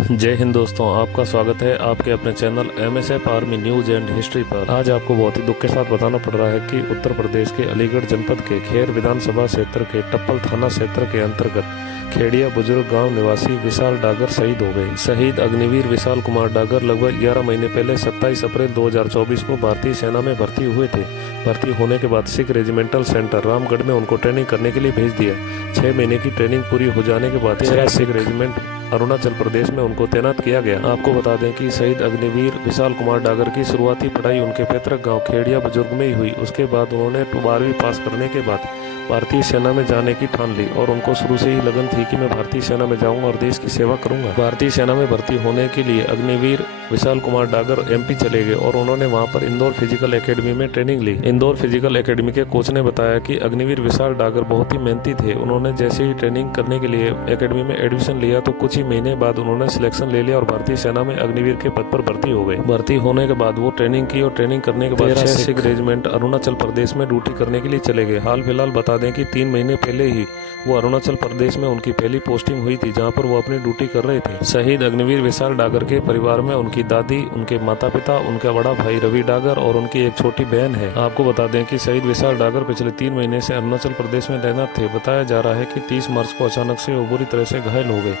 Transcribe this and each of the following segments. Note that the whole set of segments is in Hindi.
जय हिंद दोस्तों, आपका स्वागत है आपके अपने channel MSF army news and history पर। आज आपको बहुत ही दुख के साथ बताना पड़ रहा है कि उत्तर प्रदेश के अलीगढ़ जनपद के खेर विधानसभा क्षेत्र के टप्पल थाना क्षेत्र के अंतर्गत खेड़िया बुजुर्ग गांव निवासी विशाल डागर शहीद हो गए। शहीद अग्निवीर विशाल कुमार डागर लगभग 11 महीने पहले 27 अप्रैल 2024 को भारतीय सेना में भर्ती हुए थे। भर्ती होने के बाद सिख रेजिमेंटल सेंटर रामगढ़ में उनको ट्रेनिंग करने के लिए भेज दिया। 6 महीने की ट्रेनिंग पूरी हो जाने के बाद सिख रेजिमेंट अरुणाचल प्रदेश में उनको तैनात किया गया। आपको बता दें कि शहीद अग्निवीर विशाल कुमार डागर की शुरुआती पढ़ाई उनके पैतृक गांव खेड़िया बुजुर्ग में ही हुई। उसके बाद उन्होंने 12वीं पास करने के बाद भारतीय सेना में जाने की ठान ली और उनको शुरू से ही लगन थी कि मैं भारतीय सेना में जाऊंगा और देश की सेवा करूंगा। भारतीय सेना में भर्ती होने के लिए अग्निवीर विशाल कुमार डागर MP चले गए और उन्होंने वहां पर इंदौर फिजिकल एकेडमी में ट्रेनिंग ली। इंदौर फिजिकल एकेडमी के कोच ने बताया कि अग्निवीर विशाल डागर बहुत ही मेहनती थे। उन्होंने जैसे ही ट्रेनिंग करने के लिए एकेडमी में एडमिशन लिया तो कुछ ही महीने बाद उन्होंने सिलेक्शन ले लिया और भारतीय सेना में अग्निवीर के पद पर भर्ती हो गए। भर्ती होने के बाद वो ट्रेनिंग की और ट्रेनिंग करने के बाद सिख रेजिमेंट अरुणाचल प्रदेश में ड्यूटी करने के लिए चले गए। हाल फिलहाल बता दें कि 3 महीने पहले ही वो अरुणाचल प्रदेश में उनकी पहली पोस्टिंग हुई थी, जहां पर वो अपनी ड्यूटी कर रहे थे। शहीद अग्निवीर विशाल डागर के परिवार में उनकी दादी, उनके माता पिता, उनका बड़ा भाई रवि डागर और उनकी एक छोटी बहन है। आपको बता दें कि शहीद विशाल डागर पिछले 3 महीने से अरुणाचल प्रदेश में तैनात थे। बताया जा रहा है कि 30 मार्च को अचानक से वो बुरी तरह से घायल हो गए।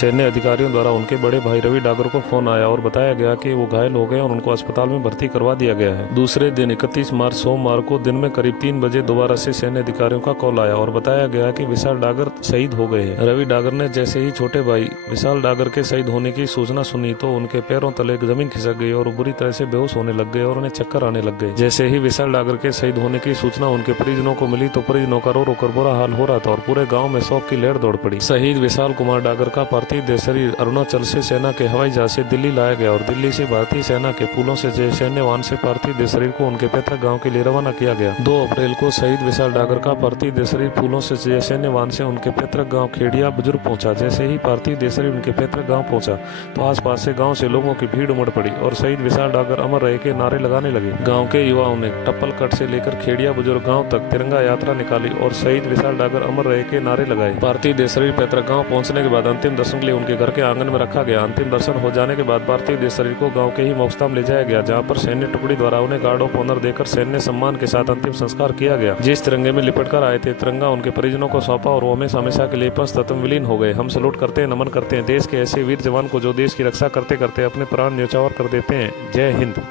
सैन्य अधिकारियों द्वारा उनके बड़े भाई रवि डागर को फोन आया और बताया गया कि वो घायल हो गए और उनको अस्पताल में भर्ती करवा दिया गया है। दूसरे दिन 31 मार्च सोमवार को दिन में करीब 3 बजे दोबारा से सैन्य अधिकारियों का कॉल आया और बताया गया कि विशाल डागर शहीद हो गए हैं। रवि डागर ने जैसे ही छोटे भाई विशाल डागर के शहीद होने की सूचना सुनी तो उनके पैरों तले जमीन खिसक गई और बुरी तरह से बेहोश होने लग गए और उन्हें चक्कर आने लग गए। जैसे ही विशाल डागर के शहीद होने की सूचना उनके परिजनों को मिली तो परिजनों का रो रो कर बुरा हाल हो रहा था और पूरे गाँव में शोक की लहर दौड़ पड़ी। शहीद विशाल कुमार डागर का पार्थिव देह शरीर अरुणाचल से सेना के हवाई जहाज से दिल्ली लाया गया और दिल्ली से भारतीय सेना के पुलों से सैन्य वाहन से पार्थिव देह शरीर को उनके पैतृक गाँव के लिए रवाना किया गया। 2 अप्रैल को शहीद विशाल डागर का पार्थिव देह शरीर फूलों से सैन्य वाहन से उनके पैतृक गांव खेड़िया बुजुर्ग पहुंचा। जैसे ही पार्थिव देह शरीर उनके पैतृक गांव पहुंचा तो आसपास से गांव से लोगों की भीड़ उमड़ पड़ी और शहीद विशाल डागर अमर रहे के नारे लगाने लगे। गांव के युवाओं ने टप्पल कट से लेकर खेड़िया बुजुर्ग गांव तक तिरंगा यात्रा निकाली और शहीद विशाल डागर अमर रहे के नारे लगाए। पार्थिव देह शरीर पैतृक गांव पहुंचने के बाद अंतिम दर्शन के लिए उनके घर के आंगन में रखा गया। अंतिम दर्शन हो जाने के बाद पार्थिव देह शरीर को गाँव के ही मोक्षधाम ले जाया गया, जहाँ पर सैन्य टुकड़ी द्वारा उन्हें गार्ड ऑफ ऑनर देकर सैन्य सम्मान के साथ अंतिम संस्कार किया गया। जिस तिरंगे में लिपट कर आए थे तिरंगा उनके परिजनों को सौंपा और वो हमेशा हमेशा के लिए पंचतत्व में विलीन हो गए। हम सलूट करते हैं, नमन करते हैं देश के ऐसे वीर जवान को जो देश की रक्षा करते करते अपने प्राण न्यौछावर कर देते हैं। जय हिंद।